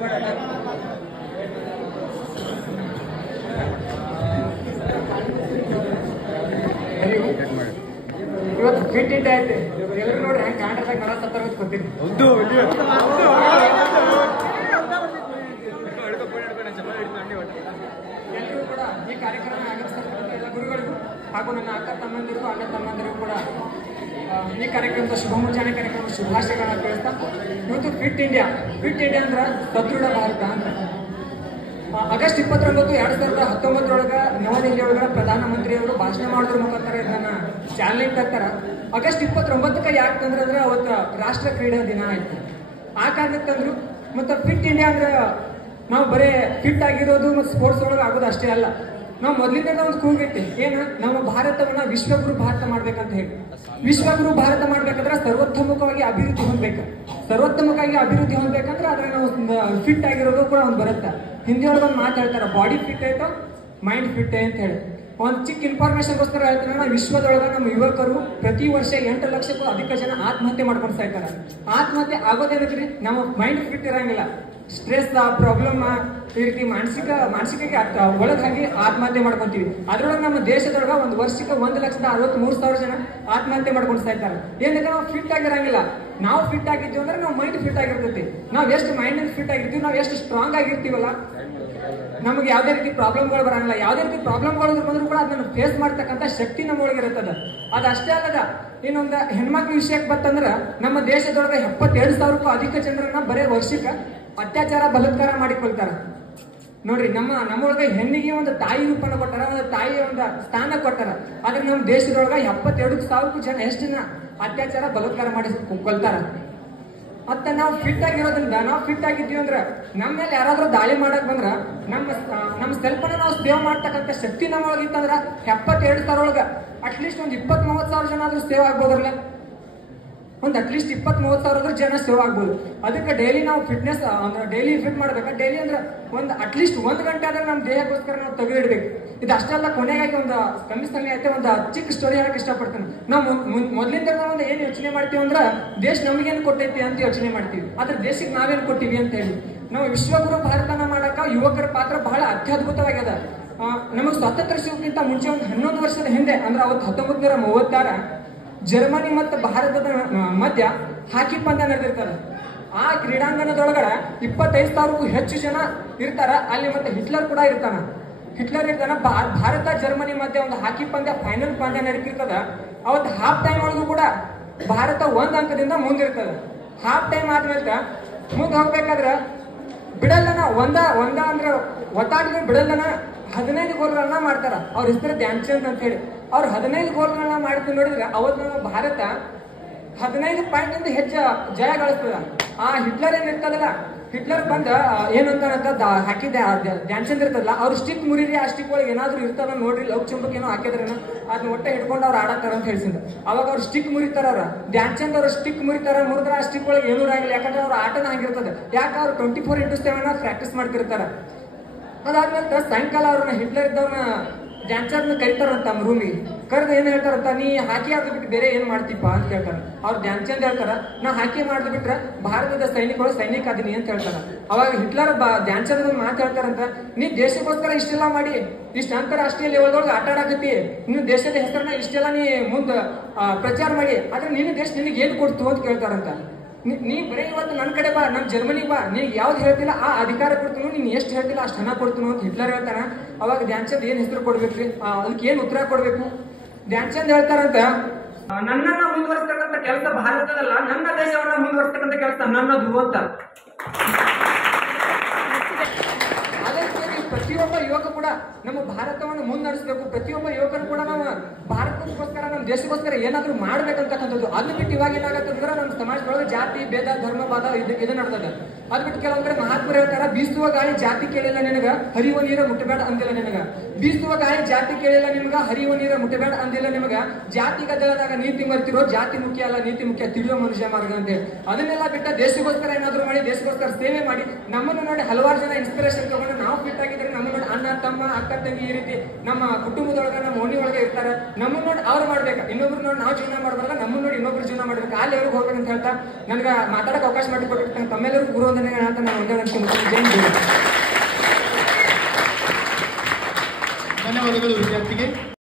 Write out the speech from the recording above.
ಇವತ್ತು fit India ಐತೆ ಎಲ್ಲರೂ ನೋಡಿ ಹೆಂಗೆ ಕಾಂಟ್ರಾದಾಗ ನಡ ಸತ್ತರ ಗೊತ್ತಿಲ್ಲ. ಎಲ್ಲರೂ ಕೂಡ ಈ ಕಾರ್ಯಕ್ರಮ ಆಗಮಿಸಿರ್ತಕ್ಕಂಥ ಎಲ್ಲ ಗುರುಗಳಿಗೂ ಹಾಗೂ ನನ್ನ ಅಕ್ಕ ತಮ್ಮಂದಿರಿಗೂ ಅಣ್ಣ ತಮ್ಮಂದಿರಿಗೂ ಕೂಡ ಈ ಕಾರ್ಯಕ್ರಮದ ಶುಭ ಮುಂಜಾನೆ ಕಾರ್ಯಕ್ರಮ ಶುಭಾಶಯಗಳನ್ನ ತಿಳಿಸ್ತಾ ಇವತ್ತು ಫಿಟ್ ಇಂಡಿಯಾ ಅಂದ್ರೆ ಸದೃಢ ಭಾರತ ಅಂತ. ಆಗಸ್ಟ್ 29, 2019 ನವದೆಹಲಿ ಒಳಗ ಪ್ರಧಾನಮಂತ್ರಿಯವರು ಭಾಷಣ ಮಾಡೋದ್ರ ಮುಖಾಂತರ ಇದನ್ನ ಚಾಲನೆ ತರ್ತಾರ. ಆಗಸ್ಟ್ 29 ಯಾಕಂದ್ರೆ ಅಂದ್ರೆ ಅವತ್ತು ರಾಷ್ಟ್ರ ಕ್ರೀಡಾ ದಿನ ಆಯ್ತು. ಆ ಕಾರಣಕ್ಕಂದ್ರು ಮತ್ತೆ ಫಿಟ್ ಇಂಡಿಯಾ ಅಂದ್ರೆ ನಾವು ಬರೇ ಫಿಟ್ ಆಗಿರೋದು ಮತ್ತು ಸ್ಪೋರ್ಟ್ಸ್ ಒಳಗೆ ಆಗೋದು ಅಷ್ಟೇ ಅಲ್ಲ. ನಾವು ಮೊದಲಿಂದ ಒಂದು ಕೂಗೈತಿ ಏನು, ನಮ್ಮ ಭಾರತವನ್ನ ವಿಶ್ವಗುರು ಭಾರತ ಮಾಡ್ಬೇಕಂತ ಹೇಳಿ. ವಿಶ್ವಗುರು ಭಾರತ ಮಾಡ್ಬೇಕಂದ್ರೆ ಸರ್ವತೋಮುಖವಾಗಿ ಅಭಿವೃದ್ಧಿ ಹೊಂದ್ಬೇಕು. ಸರ್ವತೋಮುಖವಾಗಿ ಅಭಿವೃದ್ಧಿ ಹೊಂದ್ಬೇಕಂದ್ರೆ ಅದ್ರ ನಾವು ಫಿಟ್ ಆಗಿರೋದು ಕೂಡ ಒಂದು ಬರುತ್ತೆ. ಹಿಂದಿ ಒಳಗೆ ಒಂದು ಮಾತು ಹೇಳ್ತಾರೆ, ಬಾಡಿ ಫಿಟ್ ಆಯ್ತು ಮೈಂಡ್ ಫಿಟ್ ಅಂತ ಹೇಳಿ. ಒಂದು ಚಿಕ್ಕ ಇನ್ಫಾರ್ಮೇಶನ್ಗೋಸ್ಕರ ಹೇಳ್ತಾರೆ, ನಾವು ವಿಶ್ವದೊಳಗೆ ನಮ್ಮ ಯುವಕರು ಪ್ರತಿ ವರ್ಷ 8 ಲಕ್ಷಕ್ಕೂ ಅಧಿಕ ಜನ ಆತ್ಮಹತ್ಯೆ ಮಾಡ್ಕೊಂಡು ಸಾಯ್ತಾರೆ. ಆತ್ಮಹತ್ಯೆ ಆಗೋದೇನಕ್ರಿ, ನಮ್ಮ ಮೈಂಡ್ ಫಿಟ್ ಇರಂಗಿಲ್ಲ. ಸ್ಟ್ರೆಸ್ ಪ್ರಾಬ್ಲಮ್ ಈ ರೀತಿ ಮಾನಸಿಕ ಒಳಗಾಗಿ ಆತ್ಮಹತ್ಯೆ ಮಾಡ್ಕೊಂತೀವಿ. ಅದ್ರೊಳಗೆ ನಮ್ಮ ದೇಶದೊಳಗ ಒಂದು ವರ್ಷಕ್ಕೆ 1,63,000 ಜನ ಆತ್ಮಹತ್ಯೆ ಮಾಡ್ಕೊಂಡು ಸಾಯ್ತಾರೆ. ಏನಂದ್ರೆ ನಾವು ಫಿಟ್ ಆಗಿರಂಗಿಲ್ಲ. ನಾವು ಫಿಟ್ ಆಗಿದ್ದೀವಿ ಅಂದ್ರೆ ನಾವು ಮೈಂಡ್ ಫಿಟ್ ಆಗಿರ್ತೈತಿ. ನಾವು ಎಷ್ಟು ಮೈಂಡ್ ಫಿಟ್ ಆಗಿರ್ತೀವಿ, ನಾವು ಎಷ್ಟು ಸ್ಟ್ರಾಂಗ್ ಆಗಿರ್ತೀವಲ್ಲ, ನಮಗೆ ಯಾವುದೇ ರೀತಿ ಪ್ರಾಬ್ಲಮ್ಗಳು ಬರಂಗಿಲ್ಲ. ಯಾವುದೇ ರೀತಿ ಪ್ರಾಬ್ಲಮ್ಗಳು ಬಂದ್ರು ಕೂಡ ಅದನ್ನ ಫೇಸ್ ಮಾಡ್ತಕ್ಕಂಥ ಶಕ್ತಿ ನಮ್ಮೊಳಗೆ ಇರುತ್ತದ. ಅದಷ್ಟೇ ಅಲ್ಲದ ಇನ್ನೊಂದು ಹೆಣ್ಮಕ್ಳ ವಿಷಯಕ್ಕೆ ಬರ್ತಂದ್ರ ನಮ್ಮ ದೇಶದೊಳಗೆ 72,000ಕ್ಕೂ ಅಧಿಕ ಜನರನ್ನ ಬರೇ ವರ್ಷಕ್ಕೆ ಅತ್ಯಾಚಾರ ಬಲಾತ್ಕಾರ ಮಾಡಿಕೊಳ್ತಾರ. ನೋಡ್ರಿ, ನಮ್ಮೊಳಗೆ ಹೆಣ್ಣಿಗೆ ಒಂದು ತಾಯಿ ರೂಪನ ಕೊಟ್ಟಾರ, ಒಂದು ತಾಯಿಯ ಒಂದು ಸ್ಥಾನ ಕೊಟ್ಟಾರ. ಆದ್ರೆ ನಮ್ಮ ದೇಶದೊಳಗ 72,000ಕ್ಕೂ ಜನ ಎಷ್ಟು ಜನ ಅತ್ಯಾಚಾರ ಬಲಾತ್ಕಾರ ಮಾಡಿ ಕೊಲ್ತಾರ. ಮತ್ತೆ ನಾವು ಫಿಟ್ ಆಗಿರೋದ್ರಿಂದ, ನಾವು ಫಿಟ್ ಆಗಿದ್ದೀವಿ ಅಂದ್ರೆ ನಮ್ಮ ಮೇಲೆ ಯಾರಾದ್ರೂ ದಾಳಿ ಮಾಡಕ್ ಬಂದ್ರ ನಮ್ಮ ಸೆಲ್ಫನ್ನ ನಾವು ಸೇವ್ ಮಾಡ್ತಕ್ಕಂಥ ಶಕ್ತಿ ನಮ್ಮೊಳಗಿತ್ತಂದ್ರ 72,000 ಒಳಗ ಅಟ್ಲೀಸ್ಟ್ ಒಂದು 20-30,000 ಜನ ಆದ್ರೂ ಸೇವ್ ಆಗ್ಬೋದ್ರಲ್ಲ. ಒಂದು ಅಟ್ಲೀಸ್ಟ್ 20-30,000 ಜನ ಸೇವ್ ಆಗ್ಬೋದು. ಅದಕ್ಕೆ ಡೈಲಿ ನಾವು ಫಿಟ್ನೆಸ್ ಅಂದ್ರೆ ಡೈಲಿ ಫಿಟ್ ಮಾಡ್ಬೇಕು. ಡೈಲಿ ಅಂದ್ರೆ ಒಂದು ಅಟ್ಲೀಸ್ಟ್ 1 ಗಂಟೆ ಆದ್ರೆ ನಮ್ಮ ದೇಹಕ್ಕೋಸ್ಕರ ನಾವು ತೆಗೆದಿಡ್ಬೇಕು. ಇದು ಅಷ್ಟೆಲ್ಲ ಕೊನೆಗಾಗಿ ಒಂದು ಕಮ್ಮಿ ಐತೆ ಒಂದು ಚಿಕ್ಕ ಸ್ಟೋರಿ ಹೇಳಕ್ ಇಷ್ಟಪಡ್ತೇನೆ. ನಾವು ಮೊದಲಿಂದ ಒಂದು ಏನ್ ಯೋಚನೆ ಮಾಡ್ತೀವಿ ಅಂದ್ರೆ ದೇಶ ನಮಗೇನು ಕೊಟ್ಟೈತಿ ಅಂತ ಯೋಚನೆ ಮಾಡ್ತೀವಿ, ಆದ್ರೆ ದೇಶಕ್ಕೆ ನಾವೇನು ಕೊಟ್ಟಿವಿ ಅಂತ ಹೇಳಿ. ನಾವು ವಿಶ್ವಗುರು ಭಾರತನ ಮಾಡಕ ಯುವಕರ ಪಾತ್ರ ಬಹಳ ಅತ್ಯದ್ಭುತವಾಗ್ಯದ. ನಮಗೆ ಸ್ವಾತಂತ್ರ್ಯ ಸಿಗೋಕ್ಕಿಂತ ಮುಂಚೆ ಒಂದು 11 ವರ್ಷದ ಹಿಂದೆ ಅಂದ್ರೆ ಅವತ್ತು 1936 ಜರ್ಮನಿ ಮತ್ತು ಭಾರತದ ಮಧ್ಯ ಹಾಕಿ ಪಂದ್ಯ ನಡೆದಿರ್ತಾರೆ. ಆ ಕ್ರೀಡಾಂಗಣದೊಳಗಡೆ 25,000ಕ್ಕೂ ಹೆಚ್ಚು ಜನ ಇರ್ತಾರ. ಅಲ್ಲಿ ಮತ್ತೆ ಹಿಟ್ಲರ್ ಕೂಡ ಇರ್ತಾನ. ಭಾರತ ಜರ್ಮನಿ ಮಧ್ಯೆ ಒಂದು ಹಾಕಿ ಪಂದ್ಯ, ಫೈನಲ್ ಪಂದ್ಯ ನಡೀತಿರ್ತದ. ಅವತ್ತು ಹಾಫ್ ಟೈಮ್ ಒಳಗೂ ಕೂಡ ಭಾರತ 1 ಅಂಕದಿಂದ ಮುಂದಿರ್ತದ. ಹಾಫ್ ಟೈಮ್ ಆದ್ಮೇಲೆ ಮುಂದೆ ಹೋಗ್ಬೇಕಾದ್ರೆ ಬಿಡಲ್ಲನ ಒಂದ ಅಂದ್ರೆ ಒತ್ತಾಡಿದ್ರು ಬಿಡಲ್ಲನ 15 ಗೋಲ್ಗಳನ್ನ ಮಾಡ್ತಾರ. ಅವ್ರ ಹೆಸರು ಧ್ಯಾನ್ ಚಂದ್ ಅಂತ ಹೇಳಿ. ಅವ್ರು 15 ಗೋಲ್ಗಳನ್ನ ಮಾಡಿದ್ದು ನೋಡಿದ್ರೆ ಅವತ್ತು ನಮ್ಮ ಭಾರತ 15 ಪಾಯಿಂಟ್ ಹೆಚ್ಚು ಜಯ ಗಳಿಸ್ತದ. ಆ ಹಿಟ್ಲರ್ ಏನ್ ಇರ್ತದಲ್ಲ, ಹಿಟ್ಲರ್ ಬಂದ ಏನಂತ ಹಾಕಿದ್ದ ಧ್ಯಾನ್ ಚಂದ್ ಇರ್ತದಲ್ಲ, ಅವ್ರು ಸ್ಟಿಕ್ ಮುರಿರಿ, ಆ ಸ್ಟಿಕ್ ಒಳಗೆ ಏನಾದ್ರು ಇರ್ತದ ನೋಡ್ರಿ, ಲವ್ ಚುಂಬಕ್ ಏನೋ ಹಾಕಿದ್ರೇನ ಅದನ್ನ ಒಟ್ಟೆ ಹಿಡ್ಕೊಂಡು ಅವ್ರು ಆಡತ್ತಾರ ಅಂತ ಹೇಳ್ಸಿದ್ರು. ಅವಾಗ ಅವ್ರು ಸ್ಟಿಕ್ ಮುರಿತಾರ. ಅವ್ರ ಧ್ಯಾನ್ ಚಂದ್ ಅವ್ರು ಸ್ಟಿಕ್ ಮುರಿದ್ರೆ ಆ ಸ್ಟಿಕ್ ಒಳಗೆ ಏನೂ ಆಗಿಲ್ಲ. ಯಾಕಂದ್ರೆ ಅವ್ರ ಆಟನ ಆಗಿರ್ತದೆ. ಯಾಕೆ ಅವ್ರು 24x7 ಪ್ರಾಕ್ಟೀಸ್ ಮಾಡ್ತಿರ್ತಾರ. ಅದಾದ್ಮೇಲೆ ಸಾಯಂಕಾಲ ಅವ್ರನ್ನ ಹಿಟ್ಲರ್ ಇದ್ದವ್ರನ್ನ ಧ್ಯಾನ್ ಚಂದ್ನ ಕರಿತಾರಂತ ತಮ್ಮ ರೂಮಿಗೆ. ಕರೆದು ಏನ್ ಹೇಳ್ತಾರಂತ, ನೀ ಹಾಕಿ ಆದ್ ಬಿಟ್ಟು ಬೇರೆ ಏನ್ ಮಾಡ್ತೀಪ ಅಂತ ಕೇಳ್ತಾರ. ಅವ್ರು ಧ್ಯಾನ್ ಚಂದ್ ಹೇಳ್ತಾರ, ನಾ ಹಾಕಿ ಮಾಡಿದ್ ಬಿಟ್ರೆ ಭಾರತದ ಸೈನಿಕ ಅದೀನಿ ಅಂತ ಹೇಳ್ತಾರ. ಅವಾಗ ಹಿಟ್ಲರ್ ಧ್ಯಾನ್ ಚಂದ್ ಮಾತು ಹೇಳ್ತಾರಂತ, ನೀ ದೇಶಕ್ಕೋಸ್ಕರ ಇಷ್ಟೆಲ್ಲ ಮಾಡಿ ಇಷ್ಟ ಅಂತಾರಾಷ್ಟ್ರೀಯ ಲೆವೆಲ್ದೊಳಗೆ ಆಟ ಆಡಕತ್ತಿ, ನೀನು ದೇಶದ ಹೆಸರನ್ನ ಇಷ್ಟೆಲ್ಲ ನೀ ಮುಂದೆ ಪ್ರಚಾರ ಮಾಡಿ, ಆದ್ರೆ ನೀನು ದೇಶ ನಿನಗೆ ಏನ್ ಕೊಡ್ತು ಅಂತ ಕೇಳ್ತಾರಂತ. ನೀ ಬರೀ ಇವತ್ತು ನನ್ನ ಕಡೆ ಬಾ, ನಮ್ ಜರ್ಮನಿ ಬಾ, ನೀನ್ ಯಾವ್ದು ಹೇಳ್ತಿಲ್ಲ ಆ ಅಧಿಕಾರ ಕೊಡ್ತೀನೋ, ನೀನ್ ಎಷ್ಟು ಹೇಳ್ತಿಲ್ಲ ಅಷ್ಟು ಹಣ ಕೊಡ್ತೀನೋ ಅಂತ ಹಿಟ್ಲರ್ ಹೇಳ್ತಾನ. ಅವಾಗ ಧ್ಯಾನ್ ಚಂದ್ ಏನ್ ಹೆಸರು ಕೊಡ್ಬೇಕ್ರಿ, ಅದಕ್ಕೆ ಏನ್ ಉತ್ತರ ಕೊಡ್ಬೇಕು? ಧ್ಯಾನ್ ಚಂದ್ ಹೇಳ್ತಾರಂತ, ನನ್ನನ್ನ ಮುಂದುವರಿಸ್ತಕ್ಕಂಥ ಕೆಲಸ ಭಾರತದಲ್ಲ, ನನ್ನ ದೇಶವನ್ನ ಮುಂದುವರಿಸ್ತಕ್ಕಂಥ ಕೆಲಸ ನನ್ನದು ಅಂತ. ಪ್ರತಿಯೊಬ್ಬ ಯುವಕ ಕೂಡ ನಮ್ಮ ಭಾರತವನ್ನು ಮುನ್ನಡೆಸಬೇಕು. ಪ್ರತಿಯೊಬ್ಬ ಯುವಕರು ಕೂಡ ನಾವು ಭಾರತಕ್ಕೋಸ್ಕರ, ನಮ್ಮ ದೇಶಕ್ಕೋಸ್ಕರ ಏನಾದ್ರೂ ಮಾಡ್ಬೇಕಂತಕ್ಕಂಥದ್ದು. ಅದು ಬಿಟ್ಟು ಇವಾಗ ಏನಾಗತ್ತಂದ್ರೆ ನಮ್ಮ ಸಮಾಜದೊಳಗೆ ಜಾತಿ ಭೇದ ಧರ್ಮವಾದ ಇದು ನಡೆದದ. ಅದ್ ಬಿಟ್ಟು ಕೆಲವೊಂದ್ ಕಡೆ ಮಹಾತ್ಮರು ಹೇಳ್ತಾರ, ಬೀಸುವ ಗಾಳಿ ಜಾತಿ ಕೇಳಿಲ್ಲ ನಿನಗ, ಹರಿಯುವ ನೀರ ಮುಟ್ಟಬೇಡ ಅಂದಿಲ್ಲ ನಿನಗ. ಬೀಸುವ ಗಾಳಿ ಜಾತಿ ಕೇಳಿಲ್ಲ ನಿಮ್ಗ, ಹರಿಯುವ ನೀರ ಮುಟ್ಟಬೇಡ ಅಂದಿಲ್ಲ ನಿಮಗ. ಜಾತಿ ಗದ್ದಲದಾಗ ನೀತಿ ಮರ್ತಿರೋ, ಜಾತಿ ಮುಖ್ಯ ಅಲ್ಲ ನೀತಿ ಮುಖ್ಯ, ತಿಳಿಯೋ ಮನುಷ್ಯ ಮಾರ್ಗ ಅಂತ ಹೇಳಿ. ಅದನ್ನೆಲ್ಲ ಬಿಟ್ಟ ದೇಶಕ್ಕೋಸ್ಕರ ಏನಾದ್ರು ಮಾಡಿ, ದೇಶಕ್ಕೋಸ್ಕರ ಸೇವೆ ಮಾಡಿ, ನಮ್ಮನ್ನು ನೋಡಿ ಹಲವಾರು ಜನ ಇನ್ಸ್ಪಿರೇಷನ್ ತಗೊಂಡು ನಾವು ಫಿಟ್ ಆಗಿದ್ರೆ ನಮ್ಮ ನೋಡಿ ಅಣ್ಣ ತಮ್ಮ ಅಕ್ಕ ತಂಗಿ ಈ ರೀತಿ ನಮ್ಮ ಕುಟುಂಬದೊಳಗ ನಮ್ಮ ಓಣಿ ಒಳಗೆ ಇರ್ತಾರೆ. ನಮ್ಮನ್ನ ನೋಡಿ ಅವ್ರು ಮಾಡ್ಬೇಕು, ಇನ್ನೊಬ್ರು ನೋಡಿ ನಾವು ಜೀವನ ಮಾಡ್ಬಾರ್ದ, ನಮ್ಮನ್ನ ನೋಡಿ ಇನ್ನೊಬ್ರು ಜೀವನ ಮಾಡಬೇಕು, ಆ ಲೆವೆಲ್ಗೆ ಹೋಗ್ಬೇಕಂತ ಹೇಳ್ತಾ ನನಗೆ ಮಾತಾಡೋಕೆ ಅವಕಾಶ ಮಾಡಿಕೊಟ್ಟಿರ್ತಾನೆ ತಮ್ಮೆಲ್ಲರಿಗೂ ಗುರು ಅಂತ ನಾನು ಒಂದೇ ಅನ್ಸ್ಕೊಂಡು ಧನ್ಯವಾದಗಳು ವಿದ್ಯಾರ್ಥಿಗೆ.